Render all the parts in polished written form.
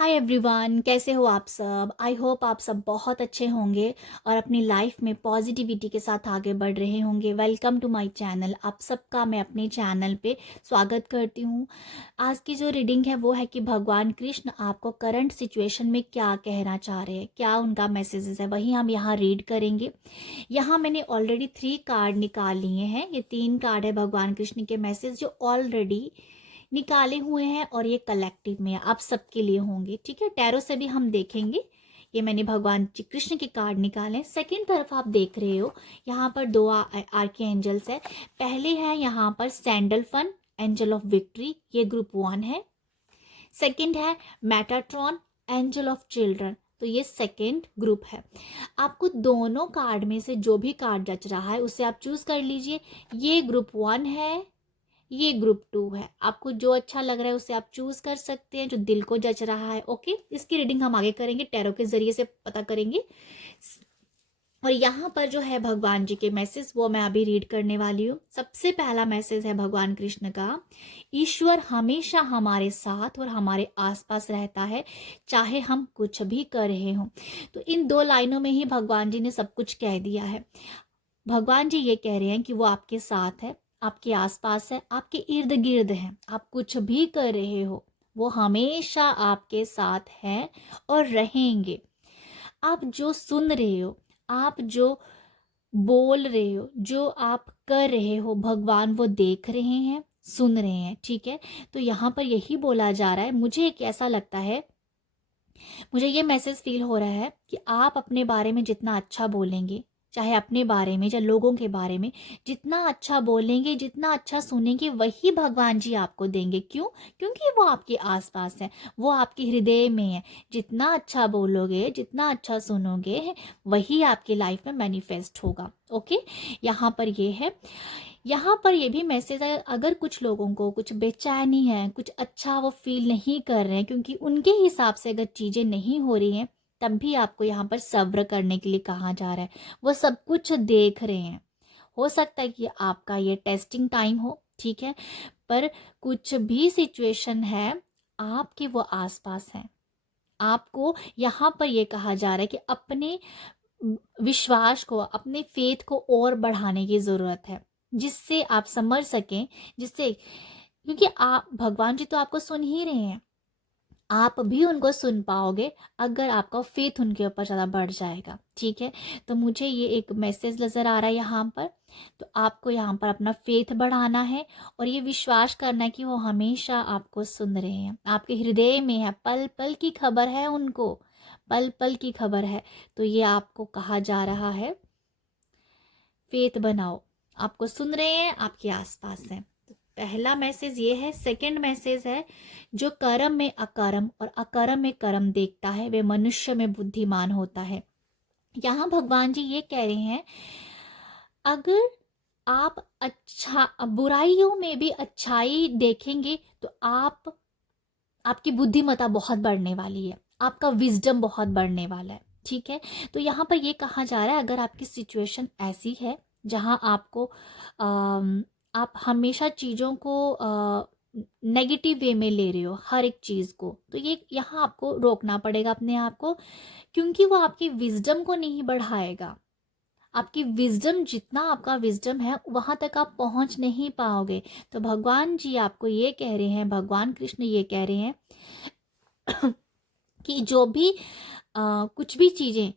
Hi everyone, कैसे हो आप सब। आई होप आप सब बहुत अच्छे होंगे और अपनी लाइफ में पॉजिटिविटी के साथ आगे बढ़ रहे होंगे। Welcome to my channel. आप सबका मैं अपने चैनल पे स्वागत करती हूँ। आज की जो रीडिंग है वो है कि भगवान कृष्ण आपको करंट सिचुएशन में क्या कहना चाह रहे हैं, क्या उनका मैसेजेस है, वही हम यहाँ रीड करेंगे। यहाँ मैंने ऑलरेडी 3 कार्ड निकाल लिए हैं। ये 3 कार्ड है भगवान कृष्ण के मैसेज जो ऑलरेडी निकाले हुए हैं और ये कलेक्टिव में है, आप सबके लिए होंगे। ठीक है, टैरो से भी हम देखेंगे। ये मैंने भगवान जी कृष्ण के कार्ड निकाले। सेकंड तरफ आप देख रहे हो यहाँ पर 2 आर्के एंजल्स है। पहले है यहाँ पर सैंडलफन एंजल ऑफ विक्ट्री, ये ग्रुप 1 है। सेकंड है मेटाट्रॉन एंजल ऑफ चिल्ड्रन, तो ये सेकंड ग्रुप है। आपको दोनों कार्ड में से जो भी कार्ड जच रहा है उसे आप चूज कर लीजिए। ये ग्रुप 1 है, ये ग्रुप 2 है। आपको जो अच्छा लग रहा है उसे आप चूज कर सकते हैं, जो दिल को जच रहा है। ओके, इसकी रीडिंग हम आगे करेंगे, टैरो के जरिए से पता करेंगे। और यहाँ पर जो है भगवान जी के मैसेज वो मैं अभी रीड करने वाली हूँ। सबसे पहला मैसेज है भगवान कृष्ण का। ईश्वर हमेशा हमारे साथ और हमारे आसपास रहता है, चाहे हम कुछ भी कर रहे हों। तो इन 2 लाइनों में ही भगवान जी ने सब कुछ कह दिया है। भगवान जी ये कह रहे हैं कि वो आपके साथ है, आपके आसपास है, आपके इर्द गिर्द है। आप कुछ भी कर रहे हो वो हमेशा आपके साथ है और रहेंगे। आप जो सुन रहे हो, आप जो बोल रहे हो, जो आप कर रहे हो, भगवान वो देख रहे हैं, सुन रहे हैं। ठीक है, तो यहाँ पर यही बोला जा रहा है। मुझे एक ऐसा लगता है, मुझे ये मैसेज फील हो रहा है कि आप अपने बारे में जितना अच्छा बोलेंगे, चाहे अपने बारे में या लोगों के बारे में जितना अच्छा बोलेंगे, जितना अच्छा सुनेंगे, वही भगवान जी आपको देंगे। क्यों? क्योंकि वो आपके आसपास है, वो आपके हृदय में है। जितना अच्छा बोलोगे, जितना अच्छा सुनोगे, वही आपकी लाइफ में मैनिफेस्ट होगा। ओके, यहाँ पर ये है। यहाँ पर ये भी मैसेज है, अगर कुछ लोगों को कुछ बेचैनी है, कुछ अच्छा वो फील नहीं कर रहे हैं क्योंकि उनके हिसाब से अगर चीज़ें नहीं हो रही हैं, तब भी आपको यहाँ पर सब्र करने के लिए कहा जा रहा है। वो सब कुछ देख रहे हैं। हो सकता है कि आपका ये टेस्टिंग टाइम हो, ठीक है, पर कुछ भी सिचुएशन है, आपके वो आसपास है। आपको यहाँ पर ये कहा जा रहा है कि अपने विश्वास को, अपने फेथ को और बढ़ाने की ज़रूरत है, जिससे आप समझ सकें, जिससे, क्योंकि आप, भगवान जी तो आपको सुन ही रहे हैं, आप भी उनको सुन पाओगे अगर आपका फेथ उनके ऊपर ज़्यादा बढ़ जाएगा। ठीक है, तो मुझे ये एक मैसेज नज़र आ रहा है यहाँ पर। तो आपको यहाँ पर अपना फेथ बढ़ाना है और ये विश्वास करना है कि वो हमेशा आपको सुन रहे हैं, आपके हृदय में है, पल पल की खबर है उनको, पल पल की खबर है। तो ये आपको कहा जा रहा है, फेथ बनाओ, आपको सुन रहे हैं, आपके आसपास हैं। तो पहला मैसेज ये है। सेकंड मैसेज है, जो कर्म में अकर्म और अकर्म में कर्म देखता है वे मनुष्य में बुद्धिमान होता है। यहाँ भगवान जी ये कह रहे हैं, अगर आप अच्छा, बुराइयों में भी अच्छाई देखेंगे तो आपकी बुद्धिमत्ता बहुत बढ़ने वाली है, आपका विजडम बहुत बढ़ने वाला है। ठीक है, तो यहाँ पर ये कहा जा रहा है, अगर आपकी सिचुएशन ऐसी है जहाँ आपको आप हमेशा चीज़ों को नेगेटिव वे में ले रहे हो, हर एक चीज़ को, तो ये यहाँ आपको रोकना पड़ेगा अपने आप को, क्योंकि वो आपकी विजडम को नहीं बढ़ाएगा। आपकी विजडम, जितना आपका विजडम है वहां तक आप पहुंच नहीं पाओगे। तो भगवान जी आपको ये कह रहे हैं, भगवान कृष्ण ये कह रहे हैं कि जो भी कुछ भी चीजें,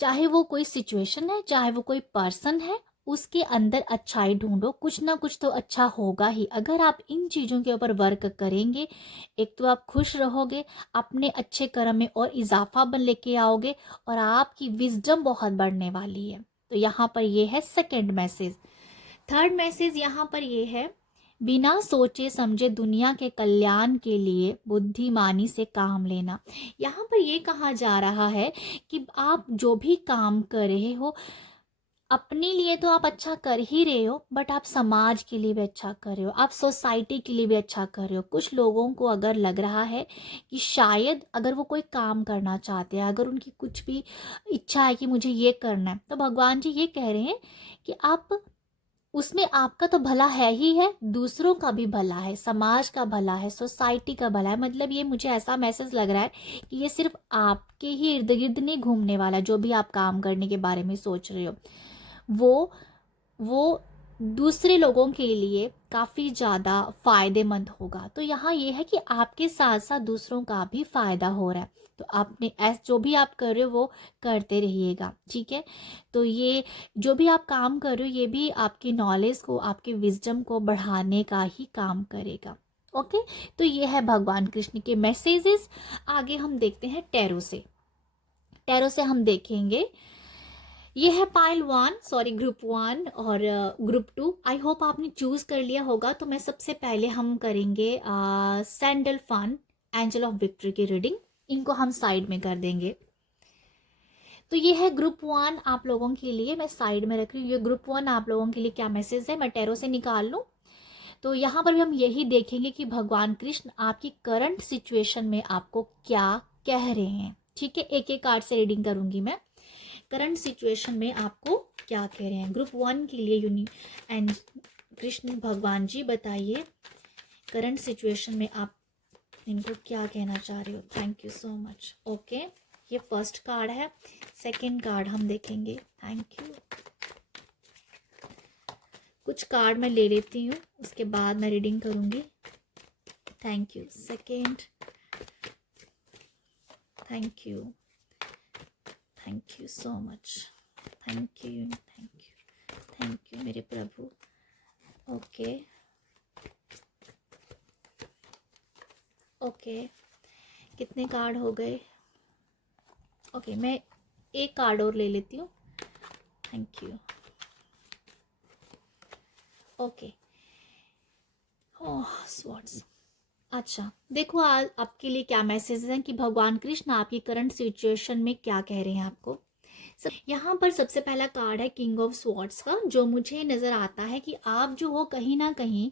चाहे वो कोई सिचुएशन है, चाहे वो कोई पर्सन है, उसके अंदर अच्छाई ढूंढो, कुछ ना कुछ तो अच्छा होगा ही। अगर आप इन चीज़ों के ऊपर वर्क करेंगे, एक तो आप खुश रहोगे, अपने अच्छे कर्म में और इजाफा बन लेके आओगे और आपकी विजडम बहुत बढ़ने वाली है। तो यहाँ पर ये है सेकंड मैसेज। थर्ड मैसेज यहाँ पर ये है, बिना सोचे समझे दुनिया के कल्याण के लिए बुद्धिमानी से काम लेना। यहाँ पर ये कहा जा रहा है कि आप जो भी काम कर रहे हो, अपने लिए तो आप अच्छा कर ही रहे हो, बट आप समाज के लिए भी अच्छा कर रहे हो, आप सोसाइटी के लिए भी अच्छा कर रहे हो। कुछ लोगों को अगर लग रहा है कि शायद अगर वो कोई काम करना चाहते हैं, अगर उनकी कुछ भी इच्छा है कि मुझे ये करना है, तो भगवान जी ये कह रहे हैं कि आप उसमें आपका तो भला है ही है, दूसरों का भी भला है, समाज का भला है, सोसाइटी का भला है। मतलब ये मुझे ऐसा मैसेज लग रहा है कि ये सिर्फ आपके ही इर्द गिर्द नहीं घूमने वाला, जो भी आप काम करने के बारे में सोच रहे हो वो वो दूसरे लोगों के लिए काफ़ी ज़्यादा फायदेमंद होगा। तो यहाँ ये है कि आपके साथ साथ दूसरों का भी फायदा हो रहा है। तो आपने ऐस जो भी आप कर रहे हो वो करते रहिएगा, ठीक है। तो ये जो भी आप काम कर रहे हो ये भी आपकी नॉलेज को, आपके विजडम को बढ़ाने का ही काम करेगा। ओके, तो ये है भगवान कृष्ण के मैसेजेस। आगे हम देखते हैं टैरो से। टैरो से हम देखेंगे, ये है पाइल 1, सॉरी ग्रुप 1 और ग्रुप 2। आई होप आपने चूज कर लिया होगा। तो मैं सबसे पहले हम करेंगे Sandalphon angel of victory की रीडिंग। इनको हम साइड में कर देंगे। तो ये है ग्रुप 1 आप लोगों के लिए, मैं साइड में रख रही हूँ। ये ग्रुप 1 आप लोगों के लिए क्या मैसेज है, मैं टैरो से निकाल लूँ। तो यहाँ पर भी हम यही देखेंगे कि भगवान कृष्ण आपकी करंट सिचुएशन में आपको क्या कह रहे हैं, ठीक है। एक एक कार्ड से रीडिंग करूंगी मैं। करंट सिचुएशन में आपको क्या कह रहे हैं ग्रुप 1 के लिए एंड कृष्ण भगवान जी बताइए करंट सिचुएशन में आप इनको क्या कहना चाह रहे हो। Thank you so much. Okay, ये फर्स्ट कार्ड है। सेकंड कार्ड हम देखेंगे। Thank you. कुछ कार्ड मैं ले लेती हूँ, उसके बाद मैं रीडिंग करूंगी। Thank you. Second, thank you, thank you so much. Thank you, thank you, thank you मेरे प्रभु। ओके ओके, कितने कार्ड हो गए। ओके, मैं एक कार्ड और ले लेती हूँ। Thank you. Okay, oh swords. अच्छा देखो, आज आपके लिए क्या मैसेज हैं कि भगवान कृष्ण आपकी करंट सिचुएशन में क्या कह रहे हैं आपको। यहाँ पर सबसे पहला कार्ड है किंग ऑफ स्वॉर्ड्स का, जो मुझे नजर आता है कि आप जो हो कहीं ना कहीं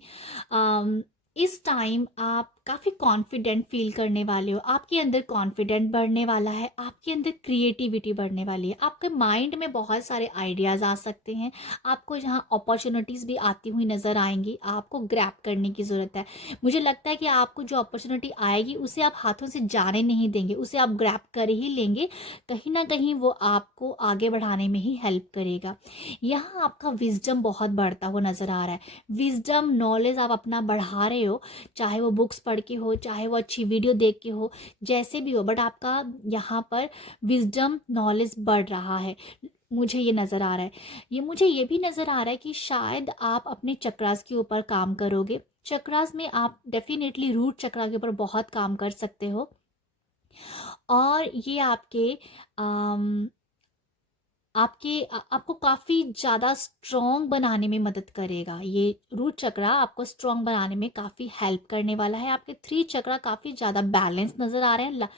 इस टाइम आप काफ़ी कॉन्फिडेंट फील करने वाले हो। आपके अंदर कॉन्फिडेंट बढ़ने वाला है, आपके अंदर क्रिएटिविटी बढ़ने वाली है, आपके माइंड में बहुत सारे आइडियाज़ आ सकते हैं। आपको जहाँ अपॉर्चुनिटीज़ भी आती हुई नज़र आएंगी, आपको ग्रैब करने की ज़रूरत है। मुझे लगता है कि आपको जो अपॉर्चुनिटी आएगी उसे आप हाथों से जाने नहीं देंगे, उसे आप ग्रैब कर ही लेंगे। कहीं ना कहीं वो आपको आगे बढ़ाने में ही हेल्प करेगा। यहाँ आपका विजडम बहुत बढ़ता हुआ नज़र आ रहा है। विजडम नॉलेज आप अपना बढ़ा रहे हो, चाहे वो बुक्स पढ़ के हो, चाहे वो अच्छी वीडियो देख के हो, जैसे भी हो, बट आपका यहाँ पर विजडम नॉलेज बढ़ रहा है। मुझे ये नज़र आ रहा है। मुझे ये भी नज़र आ रहा है कि शायद आप अपने चक्रास के ऊपर काम करोगे। चक्रास में आप डेफिनेटली रूट चक्रा के ऊपर बहुत काम कर सकते हो और ये आपको काफ़ी ज़्यादा स्ट्रॉन्ग बनाने में मदद करेगा। ये रूट चक्रा आपको स्ट्रॉन्ग बनाने में काफ़ी हेल्प करने वाला है। आपके 3 चक्रा काफ़ी ज़्यादा बैलेंस नज़र आ रहे हैं।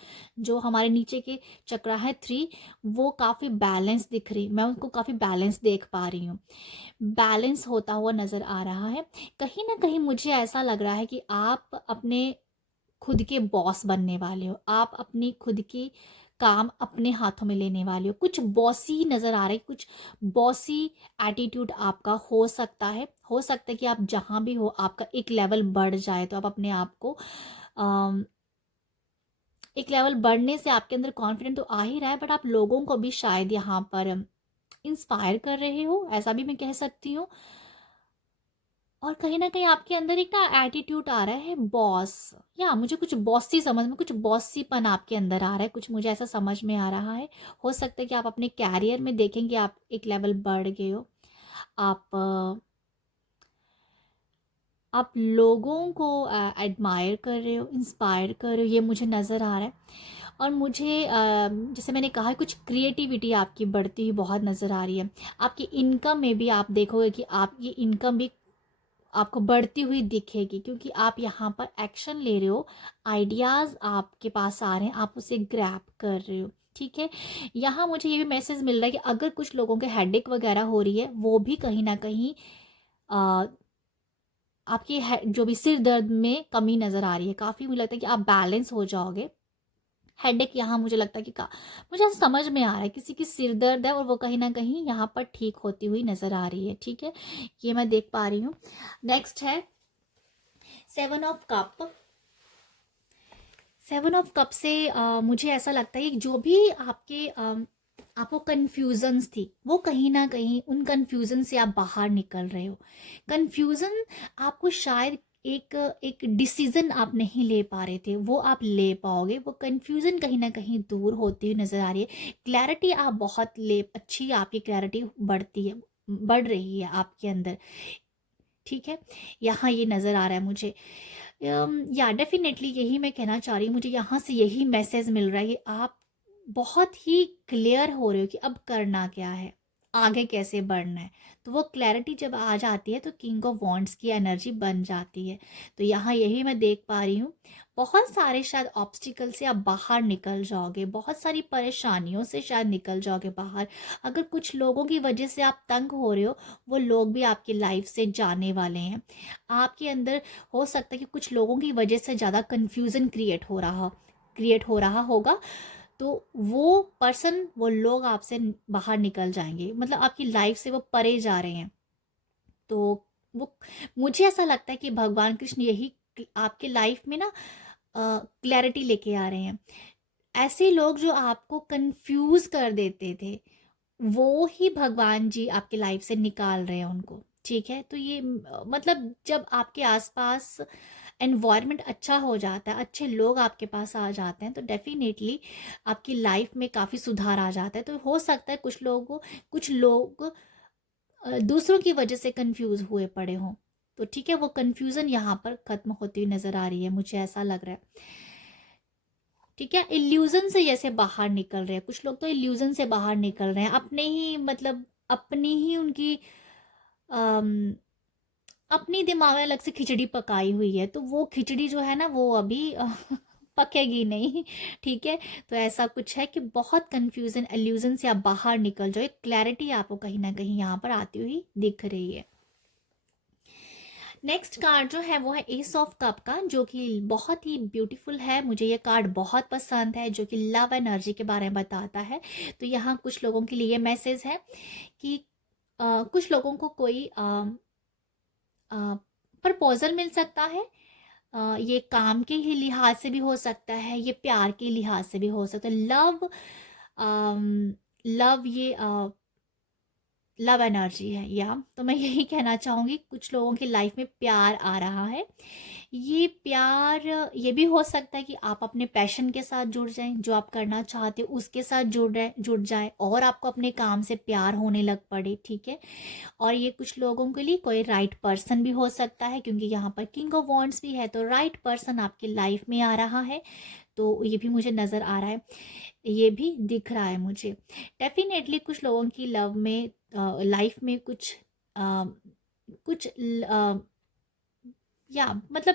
जो हमारे नीचे के चक्रा है 3, वो काफ़ी बैलेंस दिख रही, मैं उनको काफ़ी बैलेंस देख पा रही हूँ। बैलेंस होता हुआ नज़र आ रहा है। कहीं ना कहीं मुझे ऐसा लग रहा है कि आप अपने खुद के बॉस बनने वाले हो। आप अपनी खुद की काम अपने हाथों में लेने वाले हो। कुछ बॉसी नज़र आ रहा है, कुछ बॉसी एटीट्यूड आपका हो सकता है। कि आप जहाँ भी हो आपका एक लेवल बढ़ जाए, तो आप अपने आप को एक लेवल बढ़ने से आपके अंदर कॉन्फिडेंट तो आ ही रहा है, बट आप लोगों को भी शायद यहाँ पर इंस्पायर कर रहे हो, ऐसा भी मैं कह सकती हूँ। और कहीं ना कहीं आपके अंदर एक ना एटीट्यूड आ रहा है बॉस, या मुझे कुछ बॉसी समझ में, कुछ बॉसीपन आपके अंदर आ रहा है, कुछ मुझे ऐसा समझ में आ रहा है। हो सकता है कि आप अपने कैरियर में देखेंगे आप एक लेवल बढ़ गए हो। आप लोगों को एडमायर कर रहे हो, इंस्पायर कर रहे हो, ये मुझे नज़र आ रहा है। और मुझे जैसे मैंने कहा, कुछ क्रिएटिविटी आपकी बढ़ती हुई बहुत नज़र आ रही है। आपकी इनकम में भी आप देखोगे कि आपकी इनकम भी आपको बढ़ती हुई दिखेगी, क्योंकि आप यहाँ पर एक्शन ले रहे हो। आइडियाज़ आपके पास आ रहे हैं, आप उसे ग्रैब कर रहे हो, ठीक है। यहाँ मुझे ये भी मैसेज मिल रहा है कि अगर कुछ लोगों के हेडेक वगैरह हो रही है, वो भी कहीं ना कहीं आपकी जो भी सिर दर्द में कमी नज़र आ रही है। काफ़ी मुझे लगता है कि आप बैलेंस हो जाओगे। हेडेक यहाँ मुझे लगता है कि का मुझे ऐसा समझ में आ रहा है किसी की सिर दर्द है और वो कहीं ना कहीं यहाँ पर ठीक होती हुई नजर आ रही है। ठीक है, ये मैं देख पा रही हूँ। नेक्स्ट है 7 ऑफ कप। 7 ऑफ कप से मुझे ऐसा लगता है कि जो भी आपको कन्फ्यूजन्स थी वो कहीं ना कहीं उन कन्फ्यूजन से आप बाहर निकल रहे हो। कन्फ्यूजन आपको शायद एक एक डिसीजन आप नहीं ले पा रहे थे, वो आप ले पाओगे। वो कन्फ्यूजन कहीं ना कहीं दूर होती हुई नजर आ रही है। क्लैरिटी आप बहुत ले अच्छी, आपकी क्लैरिटी बढ़ती है, बढ़ रही है आपके अंदर। ठीक है, यहाँ ये नज़र आ रहा है मुझे। या डेफिनेटली यही मैं कहना चाह रही हूँ, मुझे यहाँ से यही मैसेज मिल रहा है कि आप बहुत ही क्लियर हो रहे हो कि अब करना क्या है, आगे कैसे बढ़ना है। तो वो क्लैरिटी जब आ जाती है तो किंग ऑफ वॉन्ड्स की एनर्जी बन जाती है। तो यहाँ यही मैं देख पा रही हूँ, बहुत सारे शायद ऑब्स्टिकल से आप बाहर निकल जाओगे, बहुत सारी परेशानियों से शायद निकल जाओगे बाहर। अगर कुछ लोगों की वजह से आप तंग हो रहे हो, वो लोग भी आपकी लाइफ से जाने वाले हैं। आपके अंदर हो सकता है कि कुछ लोगों की वजह से ज़्यादा कन्फ्यूज़न क्रिएट हो रहा होगा। तो वो पर्सन, वो लोग आपसे बाहर निकल जाएंगे, मतलब आपकी लाइफ से वो परे जा रहे हैं। तो वो, मुझे ऐसा लगता है कि भगवान कृष्ण यही आपके लाइफ में ना क्लैरिटी लेके आ रहे हैं। ऐसे लोग जो आपको कंफ्यूज कर देते थे, वो ही भगवान जी आपके लाइफ से निकाल रहे हैं उनको। ठीक है, तो ये मतलब जब आपके आसपास एनवायरनमेंट अच्छा हो जाता है, अच्छे लोग आपके पास आ जाते हैं, तो डेफिनेटली आपकी लाइफ में काफ़ी सुधार आ जाता है। तो हो सकता है कुछ लोग दूसरों की वजह से कंफ्यूज हुए पड़े हों। तो ठीक है, वो कंफ्यूजन यहाँ पर खत्म होती हुई नजर आ रही है, मुझे ऐसा लग रहा है। ठीक है, इल्यूजन से जैसे बाहर निकल रहे हैं कुछ लोग, तो इल्यूजन से बाहर निकल रहे हैं, अपने ही मतलब अपनी ही उनकी अम, अपनी दिमाग में अलग से खिचड़ी पकाई हुई है, तो वो खिचड़ी जो है ना वो अभी पकेगी नहीं। ठीक है, तो ऐसा कुछ है कि बहुत कंफ्यूजन इल्यूजन से आप बाहर निकल जाओ, एक क्लैरिटी आपको कहीं ना कहीं यहाँ पर आती हुई दिख रही है। नेक्स्ट कार्ड जो है वो है एस ऑफ कप का, जो कि बहुत ही ब्यूटीफुल है। मुझे ये कार्ड बहुत पसंद है, जो कि लव एनर्जी के बारे में बताता है। तो यहाँ कुछ लोगों के लिए मैसेज है कि कुछ लोगों को कोई प्रपोजल मिल सकता है। ये काम के ही लिहाज से भी हो सकता है, ये प्यार के लिहाज से भी हो सकता है। लव ये लव एनर्जी है। या तो मैं यही कहना चाहूँगी, कुछ लोगों की लाइफ में प्यार आ रहा है। ये प्यार ये भी हो सकता है कि आप अपने पैशन के साथ जुड़ जाएं, जो आप करना चाहते हो उसके साथ जुड़ जाए और आपको अपने काम से प्यार होने लग पड़े। ठीक है, और ये कुछ लोगों के लिए कोई राइट पर्सन भी हो सकता है, क्योंकि यहाँ पर किंग ऑफ वॉन्ड्स भी है, तो राइट पर्सन आपकी लाइफ में आ रहा है। तो ये भी मुझे नज़र आ रहा है, ये भी दिख रहा है मुझे। डेफिनेटली कुछ लोगों की लव में लाइफ में अ, कुछ या मतलब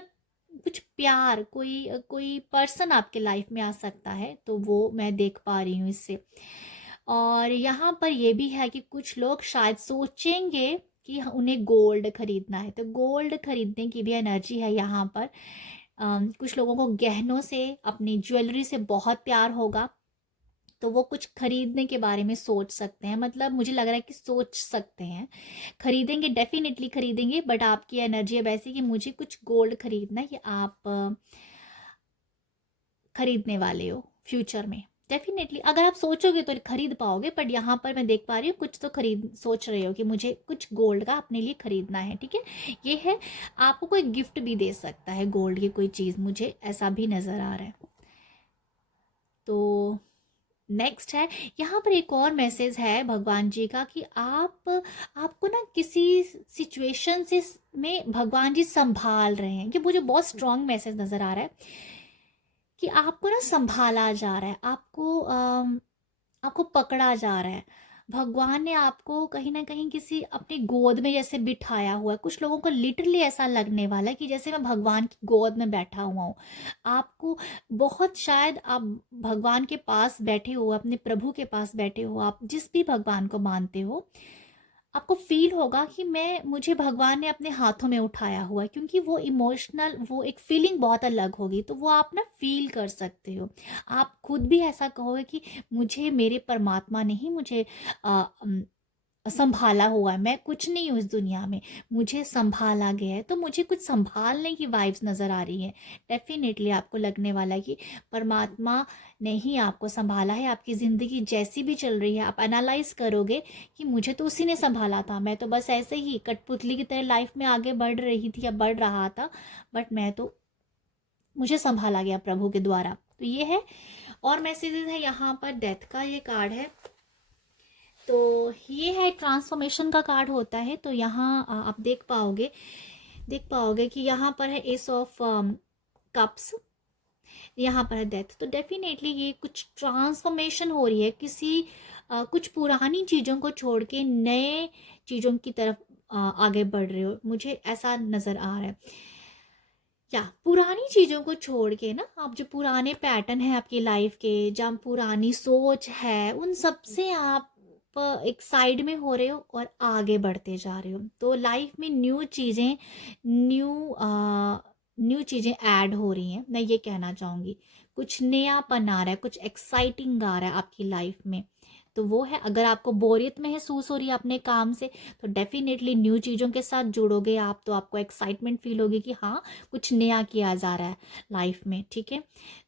कुछ प्यार, कोई कोई पर्सन आपके लाइफ में आ सकता है, तो वो मैं देख पा रही हूँ इससे। और यहाँ पर ये भी है कि कुछ लोग शायद सोचेंगे कि उन्हें गोल्ड खरीदना है, तो गोल्ड खरीदने की भी एनर्जी है यहाँ पर। कुछ लोगों को गहनों से, अपनी ज्वेलरी से बहुत प्यार होगा, तो वो कुछ खरीदने के बारे में सोच सकते हैं। मतलब मुझे लग रहा है कि सोच सकते हैं, खरीदेंगे, डेफिनेटली खरीदेंगे। बट आपकी एनर्जी अब ऐसी कि मुझे कुछ गोल्ड खरीदना है, कि आप खरीदने वाले हो फ्यूचर में। डेफिनेटली अगर आप सोचोगे तो खरीद पाओगे, बट यहाँ पर मैं देख पा रही हूँ कुछ तो खरीद सोच रहे हो कि मुझे कुछ गोल्ड का अपने लिए खरीदना है। ठीक है, ये है, आपको कोई गिफ्ट भी दे सकता है गोल्ड की कोई चीज़, मुझे ऐसा भी नज़र आ रहा है। तो नेक्स्ट है, यहाँ पर एक और मैसेज है भगवान जी का कि आपको ना किसी सिचुएशन से में भगवान जी संभाल रहे हैं। ये मुझे बहुत स्ट्रांग मैसेज नज़र आ रहा है कि आपको ना संभाला जा रहा है, आपको पकड़ा जा रहा है। भगवान ने आपको कहीं ना कहीं किसी अपनी गोद में जैसे बिठाया हुआ है। कुछ लोगों को लिटरली ऐसा लगने वाला है कि जैसे मैं भगवान की गोद में बैठा हुआ हूँ। आपको बहुत, शायद आप भगवान के पास बैठे हो, अपने प्रभु के पास बैठे हो, आप जिस भी भगवान को मानते हो, आपको फील होगा कि मुझे भगवान ने अपने हाथों में उठाया हुआ है, क्योंकि वो इमोशनल, वो एक फीलिंग बहुत अलग होगी, तो वो आप ना फील कर सकते हो। आप खुद भी ऐसा कहोगे कि मुझे मेरे परमात्मा ने ही मुझे संभाला हुआ है, मैं कुछ नहीं हूँ इस दुनिया में, मुझे संभाला गया है। तो मुझे कुछ संभालने की वाइब्स नज़र आ रही हैं। डेफिनेटली आपको लगने वाला है कि परमात्मा ने ही आपको संभाला है। आपकी ज़िंदगी जैसी भी चल रही है, आप एनालाइज करोगे कि मुझे तो उसी ने संभाला था, मैं तो बस ऐसे ही कठपुतली की तरह लाइफ में आगे बढ़ रही थी या बढ़ रहा था, बट मुझे संभाला गया प्रभु के द्वारा। तो ये है। और मैसेजेस है यहाँ पर, डेथ का ये कार्ड है, तो ये है ट्रांसफॉर्मेशन का कार्ड होता है। तो यहाँ आप देख पाओगे कि यहाँ पर है एस ऑफ कप्स, यहाँ पर है डेथ। तो डेफिनेटली ये कुछ ट्रांसफॉर्मेशन हो रही है, कुछ पुरानी चीज़ों को छोड़ के नए चीज़ों की तरफ आगे बढ़ रहे हो, मुझे ऐसा नज़र आ रहा है। क्या पुरानी चीज़ों को छोड़ के ना, आप जो पुराने पैटर्न है आपकी लाइफ के, जहाँ पुरानी सोच है, उन सब से आप एक साइड में हो रहे हो और आगे बढ़ते जा रहे हो। तो लाइफ में न्यू न्यू चीज़ें ऐड हो रही हैं, मैं ये कहना चाहूँगी। कुछ नयापन आ रहा है, कुछ एक्साइटिंग आ रहा है आपकी लाइफ में। तो वो है, अगर आपको बोरियत महसूस हो रही है अपने काम से, तो डेफिनेटली न्यू चीज़ों के साथ जुड़ोगे आप, तो आपको एक्साइटमेंट फील होगी कि हाँ, कुछ नया किया जा रहा है लाइफ में। ठीक है,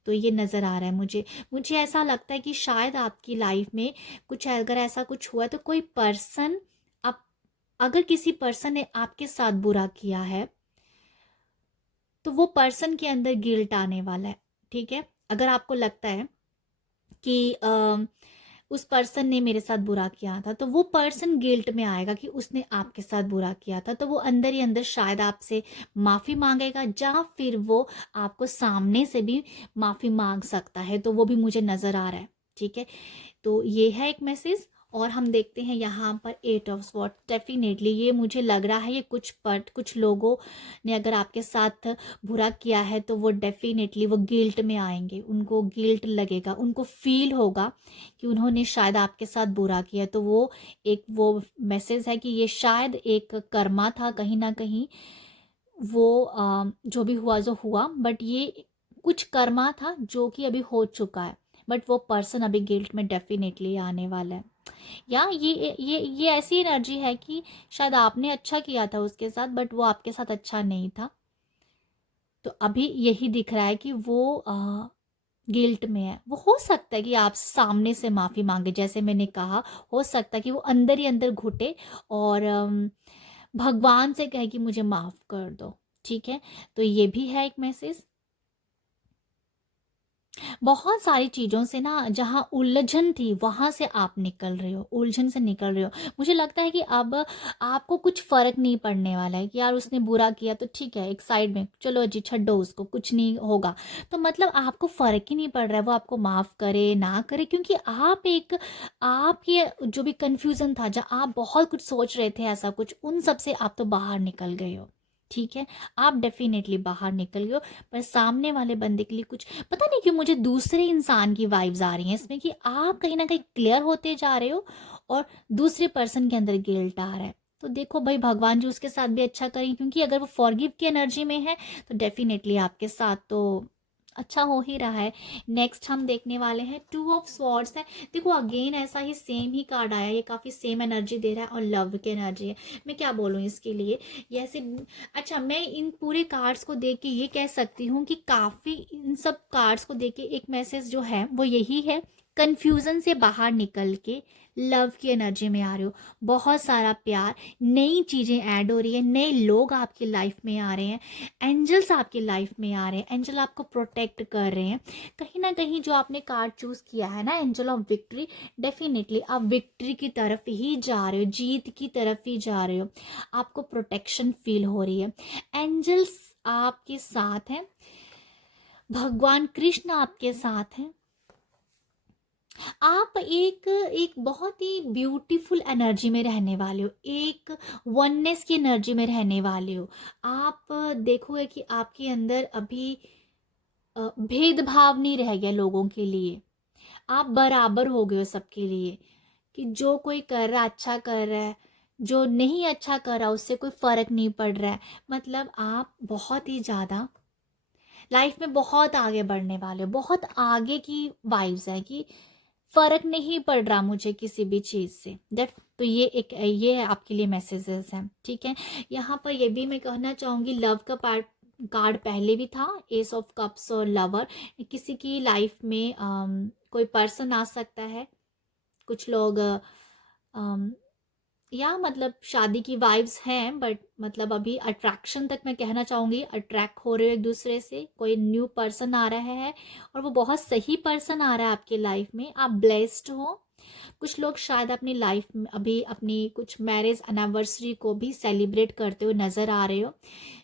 तो ये नज़र आ रहा है मुझे ऐसा लगता है कि शायद आपकी लाइफ में कुछ, अगर ऐसा कुछ हुआ तो कोई पर्सन, आप, अगर किसी पर्सन ने आपके साथ बुरा किया है, तो वो पर्सन के अंदर गिल्ट आने वाला है। ठीक है, अगर आपको लगता है कि उस पर्सन ने मेरे साथ बुरा किया था, तो वो पर्सन गिल्ट में आएगा कि उसने आपके साथ बुरा किया था, तो वो अंदर ही अंदर शायद आपसे माफ़ी मांगेगा, या फिर वो आपको सामने से भी माफ़ी मांग सकता है। तो वो भी मुझे नज़र आ रहा है। ठीक है, तो ये है एक मैसेज। और हम देखते हैं यहाँ पर एट ऑफ स्वॉर्ड। डेफिनेटली ये मुझे लग रहा है, ये कुछ लोगों ने अगर आपके साथ बुरा किया है, तो वो डेफिनेटली वो गिल्ट में आएंगे, उनको गिल्ट लगेगा, उनको फील होगा कि उन्होंने शायद आपके साथ बुरा किया। तो वो मैसेज है कि ये शायद एक कर्मा था कहीं ना कहीं, वो जो भी हुआ जो हुआ, बट ये कुछ कर्मा था जो कि अभी हो चुका है, बट वो पर्सन अभी गिल्ट में डेफिनेटली आने वाला है। या ये ऐसी एनर्जी है कि शायद आपने अच्छा किया था उसके साथ, बट वो आपके साथ अच्छा नहीं था। तो अभी यही दिख रहा है कि वो गिल्ट में है। वो हो सकता है कि आप सामने से माफ़ी मांगे, जैसे मैंने कहा, हो सकता है कि वो अंदर ही अंदर घुटे और भगवान से कहे कि मुझे माफ़ कर दो। ठीक है, तो ये भी है एक मैसेज। बहुत सारी चीज़ों से ना, जहाँ उलझन थी वहाँ से आप निकल रहे हो, उलझन से निकल रहे हो। मुझे लगता है कि अब आपको कुछ फ़र्क नहीं पड़ने वाला है कि यार उसने बुरा किया तो ठीक है, एक साइड में चलो जी, छड्डो उसको, कुछ नहीं होगा। तो मतलब आपको फ़र्क ही नहीं पड़ रहा है वो आपको माफ़ करे ना करे, क्योंकि आप ये जो भी कन्फ्यूज़न था, जहाँ आप बहुत कुछ सोच रहे थे ऐसा कुछ, उन सब से आप तो बाहर निकल गए हो। ठीक है, आप डेफिनेटली बाहर निकल गए हो। पर सामने वाले बंदे के लिए कुछ, पता नहीं क्यों मुझे दूसरे इंसान की वाइब्स आ रही हैं इसमें, कि आप कहीं ना कहीं क्लियर होते जा रहे हो और दूसरे पर्सन के अंदर गिल्ट आ रहा है। तो देखो भाई, भगवान जी उसके साथ भी अच्छा करें, क्योंकि अगर वो फॉरगिव की एनर्जी में है, तो डेफिनेटली आपके साथ तो अच्छा हो ही रहा है। नेक्स्ट हम देखने वाले हैं टू ऑफ स्वॉर्ड्स है। देखो अगेन ऐसा ही सेम ही कार्ड आया, ये काफ़ी सेम एनर्जी दे रहा है और लव की एनर्जी है। मैं क्या बोलूँ इसके लिए, ये ऐसे, अच्छा, मैं इन पूरे कार्ड्स को देख के ये कह सकती हूँ कि काफ़ी, इन सब कार्ड्स को देख के एक मैसेज जो है वो यही है, कन्फ्यूज़न से बाहर निकल के लव की एनर्जी में आ रहे हो। बहुत सारा प्यार, नई चीज़ें ऐड हो रही है, नए लोग आपकी लाइफ में आ रहे हैं, एंजल्स आपकी लाइफ में आ रहे हैं, एंजल आपको प्रोटेक्ट कर रहे हैं। कहीं ना कहीं जो आपने कार्ड चूज़ किया है ना, एंजल ऑफ विक्ट्री, डेफिनेटली आप विक्ट्री की तरफ ही जा रहे हो, जीत की तरफ ही जा रहे हो। आपको प्रोटेक्शन फील हो रही है, एंजल्स आपके साथ हैं, भगवान कृष्ण आपके साथ हैं। आप एक एक बहुत ही ब्यूटीफुल एनर्जी में रहने वाले हो, एक वननेस की एनर्जी में रहने वाले हो। आप देखोगे कि आपके अंदर अभी भेदभाव नहीं रह गया लोगों के लिए, आप बराबर हो गए हो सबके लिए, कि जो कोई कर रहा है अच्छा कर रहा है, जो नहीं अच्छा कर रहा उससे कोई फ़र्क नहीं पड़ रहा है। मतलब आप बहुत ही ज़्यादा लाइफ में बहुत आगे बढ़ने वाले हो, बहुत आगे की वाइब्स है कि फ़र्क नहीं पड़ रहा मुझे किसी भी चीज़ से। डेफ तो ये आपके लिए मैसेजेस हैं, ठीक है। यहाँ पर ये भी मैं कहना चाहूँगी, लव का पार्ट कार्ड पहले भी था, एस ऑफ कप्स और लवर। किसी की लाइफ में कोई पर्सन आ सकता है। कुछ लोग या मतलब शादी की वाइब्स हैं, बट मतलब अभी अट्रैक्शन तक मैं कहना चाहूँगी, अट्रैक्ट हो रहे हो एक दूसरे से, कोई न्यू पर्सन आ रहा है और वो बहुत सही पर्सन आ रहा है आपके लाइफ में। आप ब्लेस्ड हो। कुछ लोग शायद अपनी लाइफ में अभी अपनी कुछ मैरिज एनिवर्सरी को भी सेलिब्रेट करते हुए नज़र आ रहे हो।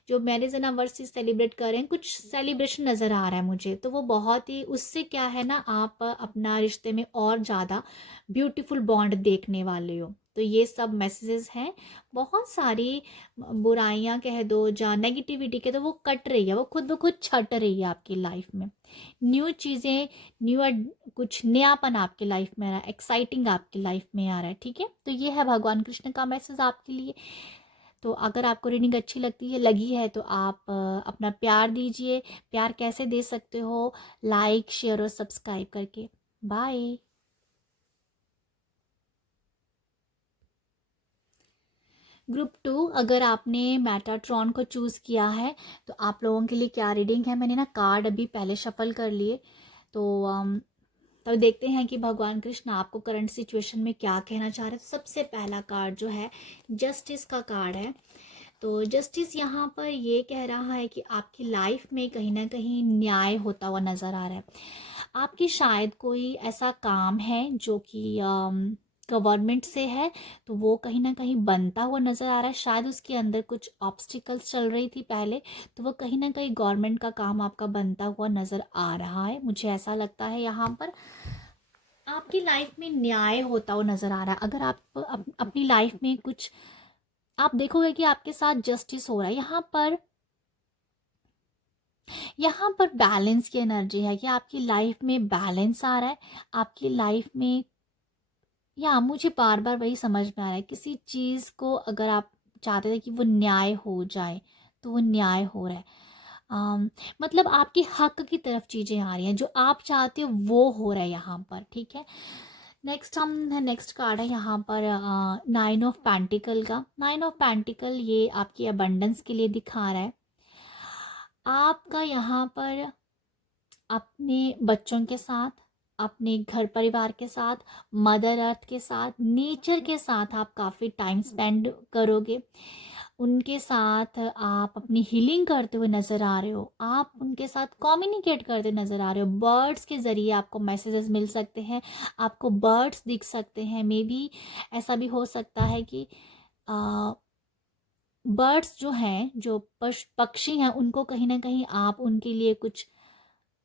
जो मैरिज एनिवर्सरी सेलिब्रेट कर रहे हैं, कुछ सेलिब्रेशन नज़र आ रहा है मुझे, तो वो बहुत ही, उससे क्या है ना, आप अपना रिश्ते में और ज़्यादा ब्यूटीफुल बॉन्ड देखने वाले हो। तो ये सब मैसेजेस हैं। बहुत सारी बुराइयां कह दो या नेगेटिविटी कह दो, वो कट रही है, वो खुद ब खुद छट रही है आपकी लाइफ में। न्यू चीज़ें, न्यू कुछ नयापन आपके लाइफ में आ रहा है, एक्साइटिंग आपकी लाइफ में आ रहा है, ठीक है। तो ये है भगवान कृष्ण का मैसेज आपके लिए। तो अगर आपको रीडिंग अच्छी लगी है तो आप अपना प्यार दीजिए। प्यार कैसे दे सकते हो? लाइक, शेयर और सब्सक्राइब करके। बाय। ग्रुप 2, अगर आपने मेटाट्रॉन को चूज़ किया है तो आप लोगों के लिए क्या रीडिंग है। मैंने ना कार्ड अभी पहले शफल कर लिए, तो तब देखते हैं कि भगवान कृष्ण आपको करंट सिचुएशन में क्या कहना चाह रहे हैं। तो सबसे पहला कार्ड जो है जस्टिस का कार्ड है। तो जस्टिस यहाँ पर ये कह रहा है कि आपकी लाइफ में कहीं ना कहीं न्याय होता हुआ नज़र आ रहा है। आपकी शायद कोई ऐसा काम है जो कि गवर्नमेंट से है, तो वो कहीं ना कहीं बनता हुआ नज़र आ रहा है। शायद उसके अंदर कुछ ऑब्स्टिकल्स चल रही थी पहले, तो वो कहीं ना कहीं गवर्नमेंट का काम आपका बनता हुआ नज़र आ रहा है, मुझे ऐसा लगता है। यहाँ पर आपकी लाइफ में न्याय होता हुआ नज़र आ रहा है। अगर आप अपनी लाइफ में कुछ, आप देखोगे कि आपके साथ जस्टिस हो रहा है। यहाँ पर बैलेंस की एनर्जी है कि आपकी लाइफ में बैलेंस आ रहा है। आपकी लाइफ में, या मुझे बार बार वही समझ में आ रहा है, किसी चीज़ को अगर आप चाहते थे कि वो न्याय हो जाए, तो वो न्याय हो रहा है। मतलब आपकी हक की तरफ चीज़ें आ रही हैं, जो आप चाहते हो वो हो रहा है यहाँ पर, ठीक है। नेक्स्ट कार्ड है यहाँ पर 9 ऑफ पेंटिकल का। 9 ऑफ पेंटिकल ये आपकी अबंडेंस के लिए दिखा रहा है। आपका यहाँ पर अपने बच्चों के साथ, अपने घर परिवार के साथ, मदर अर्थ के साथ, नेचर के साथ आप काफ़ी टाइम स्पेंड करोगे। उनके साथ आप अपनी हीलिंग करते हुए नज़र आ रहे हो। आप उनके साथ कम्युनिकेट करते नज़र आ रहे हो। बर्ड्स के ज़रिए आपको मैसेजेस मिल सकते हैं, आपको बर्ड्स दिख सकते हैं। मे बी ऐसा भी हो सकता है कि बर्ड्स जो हैं, जो पक्षी हैं, उनको कहीं ना कहीं आप उनके लिए कुछ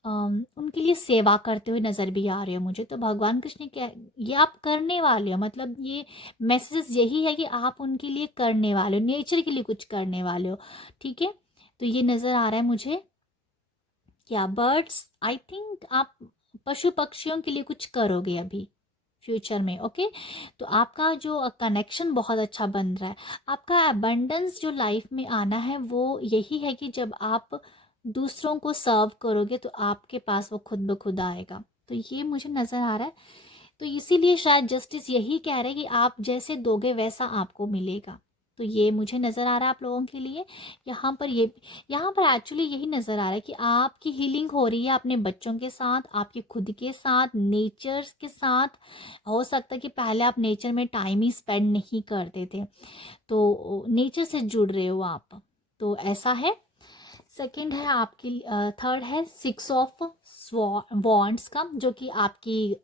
उनके लिए सेवा करते हुए नज़र भी आ रहे हो मुझे। तो भगवान कृष्ण क्या, ये आप करने वाले हो, मतलब ये मैसेज यही है कि आप उनके लिए करने वाले हो, नेचर के लिए कुछ करने वाले हो, ठीक है। तो ये नज़र आ रहा है मुझे। क्या बर्ड्स, आई थिंक आप पशु पक्षियों के लिए कुछ करोगे अभी फ्यूचर में, ओके। तो आपका जो कनेक्शन बहुत अच्छा बन रहा है। आपका अबंडेंस जो लाइफ में आना है वो यही है कि जब आप दूसरों को सर्व करोगे तो आपके पास वो खुद ब खुद आएगा। तो ये मुझे नज़र आ रहा है। तो इसीलिए शायद जस्टिस यही कह रहे हैं कि आप जैसे दोगे वैसा आपको मिलेगा। तो ये मुझे नज़र आ रहा है आप लोगों के लिए। यहाँ पर एक्चुअली यही नज़र आ रहा है कि आपकी हीलिंग हो रही है अपने बच्चों के साथ, आपके खुद के साथ, नेचर के साथ। हो सकता है कि पहले आप नेचर में टाइम ही स्पेंड नहीं करते थे, तो नेचर से जुड़ रहे हो आप, तो ऐसा है। सेकंड है आपकी, थर्ड है 6 ऑफ वॉन्ड्स का, जो कि आपकी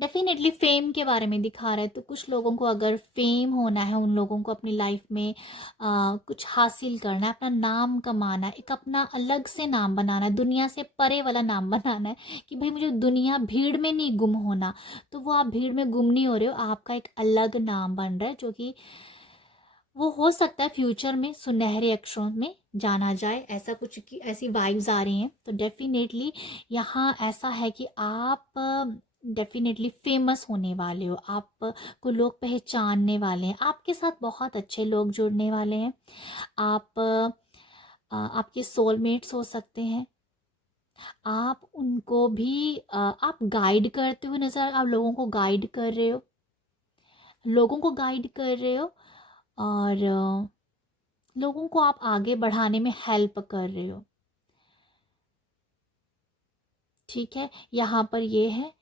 डेफिनेटली फेम के बारे में दिखा रहा है। तो कुछ लोगों को अगर फेम होना है, उन लोगों को अपनी लाइफ में कुछ हासिल करना है, अपना नाम कमाना है, एक अपना अलग से नाम बनाना है, दुनिया से परे वाला नाम बनाना है कि भाई मुझे दुनिया, भीड़ में नहीं गुम होना। तो वो आप भीड़ में गुम नहीं हो रहे हो, आपका एक अलग नाम बन रहा है, जो कि वो हो सकता है फ्यूचर में सुनहरे अक्षरों में जाना जाए, ऐसा कुछ की ऐसी वाइब्स आ रही हैं। तो डेफिनेटली यहाँ ऐसा है कि आप डेफिनेटली फेमस होने वाले हो, आपको लोग पहचानने वाले हैं, आपके साथ बहुत अच्छे लोग जुड़ने वाले हैं। आप आपके सोलमेट्स हो सकते हैं। आप उनको भी आप गाइड करते हुए नज़र, आप लोगों को गाइड कर रहे हो, लोगों को गाइड कर रहे हो, और लोगों को आप आगे बढ़ाने में हेल्प कर रहे हो। ठीक है, यहाँ पर ये है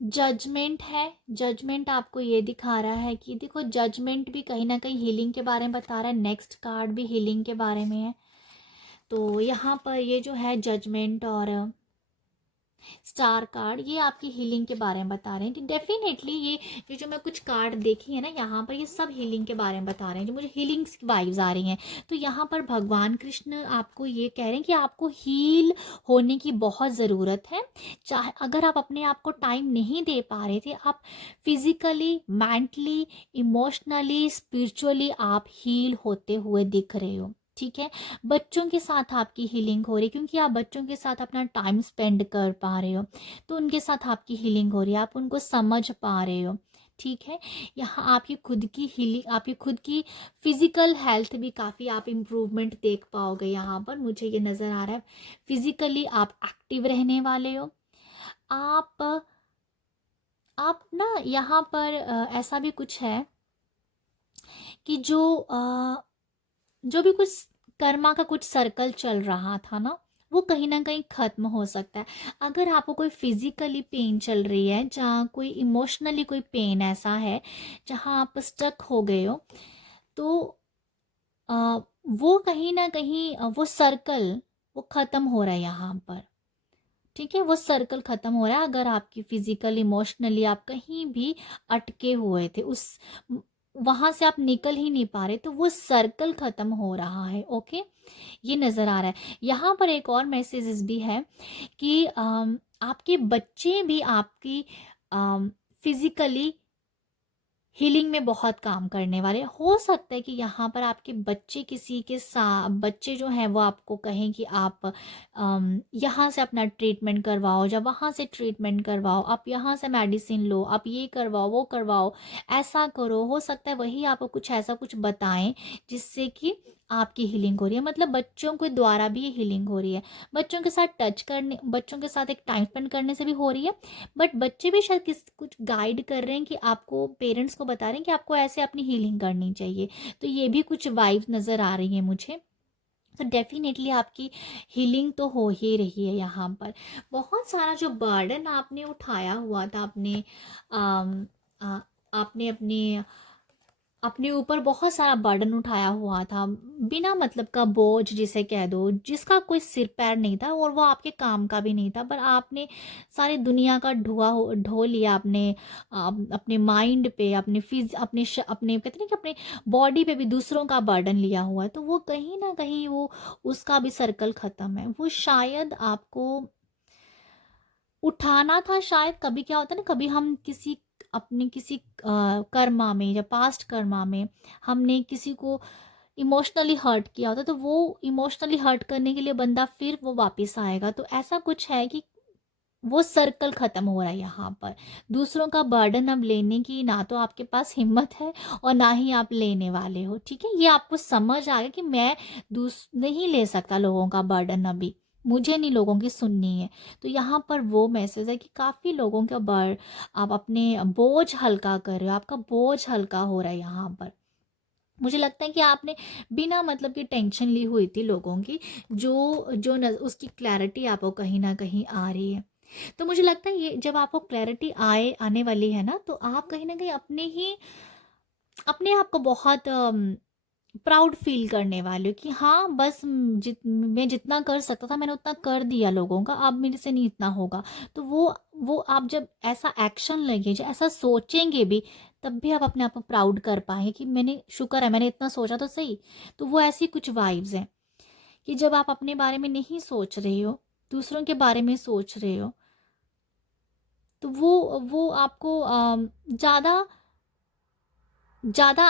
जजमेंट है। जजमेंट आपको ये दिखा रहा है कि देखो, जजमेंट भी कहीं ना कहीं हीलिंग के बारे में बता रहा है, नेक्स्ट कार्ड भी हीलिंग के बारे में है। तो यहाँ पर ये जो है जजमेंट और स्टार कार्ड, ये आपकी हीलिंग के बारे में बता रहे हैं कि डेफिनेटली ये जो मैं कुछ कार्ड देखी है ना यहाँ पर, ये सब हीलिंग के बारे में बता रहे हैं, जो मुझे हीलिंग की वाइब्स आ रही हैं। तो यहाँ पर भगवान कृष्ण आपको ये कह रहे हैं कि आपको हील होने की बहुत ज़रूरत है। चाहे अगर आप अपने आप को टाइम नहीं दे पा रहे थे, आप फिजिकली, मेंटली, इमोशनली, स्पिरिचुअली आप हील होते हुए दिख रहे हो। ठीक है, बच्चों के साथ आपकी हीलिंग हो रही है, क्योंकि आप बच्चों के साथ अपना टाइम स्पेंड कर पा रहे हो, तो उनके साथ आपकी हीलिंग हो रही है, आप उनको समझ पा रहे हो। ठीक है, यहाँ आपकी खुद की हीलिंग, आपकी खुद की फिजिकल हेल्थ भी काफ़ी आप इम्प्रूवमेंट देख पाओगे। यहाँ पर मुझे ये नज़र आ रहा है, फिजिकली आप एक्टिव रहने वाले हो। आप ना यहाँ पर ऐसा भी कुछ है कि जो भी कुछ कर्मा का कुछ सर्कल चल रहा था ना, वो कहीं ना कहीं खत्म हो सकता है। अगर आपको कोई फिजिकली पेन चल रही है, जहाँ कोई इमोशनली कोई पेन ऐसा है जहाँ आप स्टक हो गए हो, तो वो कहीं ना कहीं वो सर्कल वो खत्म हो रहा है यहाँ पर। ठीक है, वो सर्कल खत्म हो रहा है। अगर आपकी फिजिकल इमोशनली आप कहीं भी अटके हुए थे, उस वहां से आप निकल ही नहीं पा रहे, तो वो सर्कल खत्म हो रहा है। ओके, ये नजर आ रहा है। यहाँ पर एक और मैसेजेस भी है कि आपके बच्चे भी आपकी फिजिकली हीलिंग में बहुत काम करने वाले हो सकता है कि यहाँ पर आपके बच्चे किसी के साथ, बच्चे जो हैं वो आपको कहें कि आप यहाँ से अपना ट्रीटमेंट करवाओ, जब वहाँ से ट्रीटमेंट करवाओ, आप यहाँ से मेडिसिन लो, आप ये करवाओ, वो करवाओ, ऐसा करो। हो सकता है वही आपको कुछ ऐसा कुछ बताएं जिससे कि आपकी हीलिंग हो रही है, मतलब बच्चों के द्वारा भी ये हीलिंग हो रही है। बच्चों के साथ टच करने, बच्चों के साथ एक टाइम स्पेंड करने से भी हो रही है, बट बच्चे भी शायद किस कुछ गाइड कर रहे हैं कि आपको, पेरेंट्स को बता रहे हैं कि आपको ऐसे अपनी हीलिंग करनी चाहिए। तो ये भी कुछ वाइब्स नज़र आ रही है मुझे। तो डेफिनेटली आपकी हीलिंग तो हो ही रही है। यहाँ पर बहुत सारा जो बर्डन आपने उठाया हुआ था, आपने अपने अपने ऊपर बहुत सारा बर्डन उठाया हुआ था, बिना मतलब का बोझ जिसे कह दो, जिसका कोई सिर पैर नहीं था और वो आपके काम का भी नहीं था, पर आपने सारी दुनिया का ढो लिया आपने, अपने माइंड पे, अपने अपने कहते नहीं कि अपने बॉडी पे भी दूसरों का बर्डन लिया हुआ है। तो वो कहीं ना कहीं वो, उसका भी सर्कल ख़त्म है। वो शायद आपको उठाना था, शायद कभी क्या होता है ना, कभी हम किसी अपने किसी कर्मा में या पास्ट कर्मा में हमने किसी को इमोशनली हर्ट किया होता, तो वो इमोशनली हर्ट करने के लिए बंदा फिर वो वापस आएगा। तो ऐसा कुछ है कि वो सर्कल खत्म हो रहा है यहाँ पर। दूसरों का बर्डन अब लेने की ना तो आपके पास हिम्मत है और ना ही आप लेने वाले हो। ठीक है, ये आपको समझ आ गया कि मैं नहीं ले सकता लोगों का बर्डन अभी, मुझे नहीं लोगों की सुननी है। तो यहाँ पर वो मैसेज है कि काफ़ी लोगों का आप अपने बोझ हल्का कर रहे हो, आपका बोझ हल्का हो रहा है यहाँ पर। मुझे लगता है कि आपने बिना मतलब की टेंशन ली हुई थी लोगों की, उसकी क्लैरिटी आपको कहीं ना कहीं आ रही है। तो मुझे लगता है ये जब आपको क्लैरिटी आने वाली है ना, तो आप कहीं ना कहीं अपने आप को बहुत प्राउड फील करने वाले हो कि हाँ बस मैं जितना कर सकता था मैंने उतना कर दिया लोगों का, अब मेरे से नहीं इतना होगा। तो वो आप जब ऐसा एक्शन लेंगे, जो ऐसा सोचेंगे भी, तब भी आप अपने आप को प्राउड कर पाएंगे कि मैंने, शुक्र है मैंने इतना सोचा तो सही। तो वो ऐसी कुछ वाइब्स हैं कि जब आप अपने बारे में नहीं सोच रहे हो, दूसरों के बारे में सोच रहे हो, तो वो आपको ज़्यादा ज़्यादा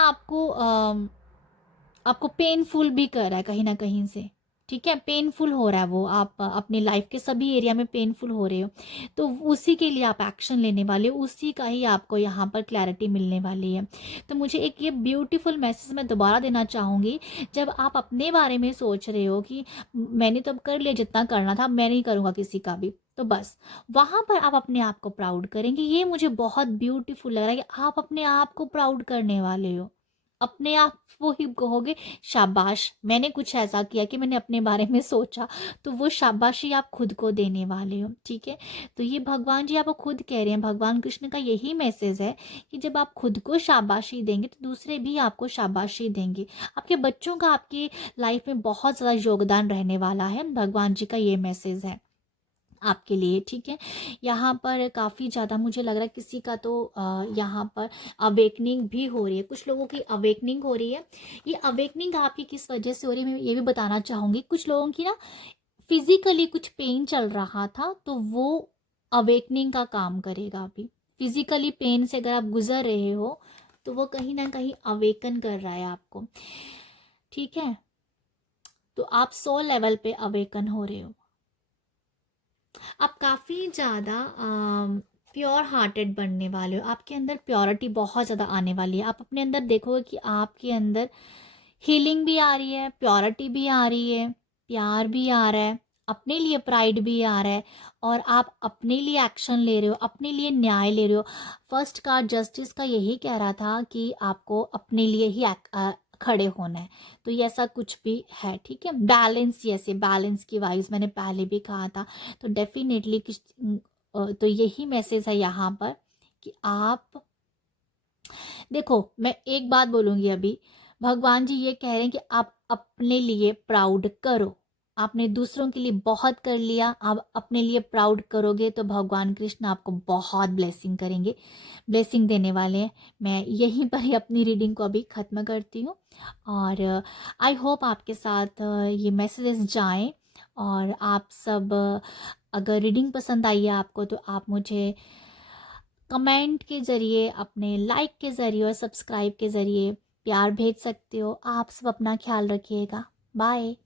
आपको पेनफुल भी कर रहा है कहीं ना कहीं से। ठीक है, पेनफुल हो रहा है वो, आप अपनी लाइफ के सभी एरिया में पेनफुल हो रहे हो, तो उसी के लिए आप एक्शन लेने वाले हो, उसी का ही आपको यहाँ पर क्लैरिटी मिलने वाली है। तो मुझे एक ये ब्यूटीफुल मैसेज मैं दोबारा देना चाहूँगी, जब आप अपने बारे में सोच रहे हो कि मैंने तो अब कर लिया जितना करना था, मैं नहीं करूँगा किसी का भी, तो बस वहाँ पर आप अपने आप को प्राउड करेंगे। ये मुझे बहुत ब्यूटीफुल लग रहा है कि आप अपने आप को प्राउड करने वाले हो, अपने आप को ही कहोगे शाबाश, मैंने कुछ ऐसा किया कि मैंने अपने बारे में सोचा, तो वो शाबाशी आप खुद को देने वाले हो। ठीक है, तो ये भगवान जी आपको खुद कह रहे हैं, भगवान कृष्ण का यही मैसेज है कि जब आप खुद को शाबाशी देंगे तो दूसरे भी आपको शाबाशी देंगे। आपके बच्चों का आपकी लाइफ में बहुत ज़्यादा योगदान रहने वाला है, भगवान जी का ये मैसेज है आपके लिए। ठीक है, यहाँ पर काफ़ी ज़्यादा मुझे लग रहा है किसी का तो यहाँ पर अवेकनिंग भी हो रही है, कुछ लोगों की अवेकनिंग हो रही है। ये अवेकनिंग आपकी किस वजह से हो रही है मैं ये भी बताना चाहूँगी। कुछ लोगों की ना फिजिकली कुछ पेन चल रहा था, तो वो अवेकनिंग का काम करेगा। अभी फिजिकली पेन से अगर आप गुजर रहे हो तो वो कहीं ना कहीं अवेकन कर रहा है आपको। ठीक है, तो आप 100 लेवल पे अवेकन हो रहे हो। आप काफ़ी ज़्यादा प्योर हार्टेड बनने वाले हो, आपके अंदर प्योरिटी बहुत ज़्यादा आने वाली है। आप अपने अंदर देखोगे कि आपके अंदर हीलिंग भी आ रही है, प्योरिटी भी आ रही है, प्यार भी आ रहा है, अपने लिए प्राइड भी आ रहा है, और आप अपने लिए एक्शन ले रहे हो, अपने लिए न्याय ले रहे हो। फर्स्ट कार्ड जस्टिस का यही कह रहा था कि आपको अपने लिए ही खड़े होना है, तो ये ऐसा कुछ भी है। ठीक है, बैलेंस, जैसे बैलेंस की वाइज मैंने पहले भी कहा था, तो डेफिनेटली किस तो यही मैसेज है यहाँ पर कि आप देखो, मैं एक बात बोलूंगी अभी, भगवान जी ये कह रहे हैं कि आप अपने लिए प्राउड करो। आपने दूसरों के लिए बहुत कर लिया, आप अपने लिए प्राउड करोगे तो भगवान कृष्ण आपको बहुत ब्लेसिंग करेंगे, ब्लेसिंग देने वाले हैं। मैं यहीं पर ही अपनी रीडिंग को अभी ख़त्म करती हूँ, और आई होप आपके साथ ये मैसेजेस जाएं, और आप सब अगर रीडिंग पसंद आई है आपको तो आप मुझे कमेंट के ज़रिए, अपने लाइक के ज़रिए और सब्सक्राइब के ज़रिए प्यार भेज सकते हो। आप सब अपना ख्याल रखिएगा। बाय।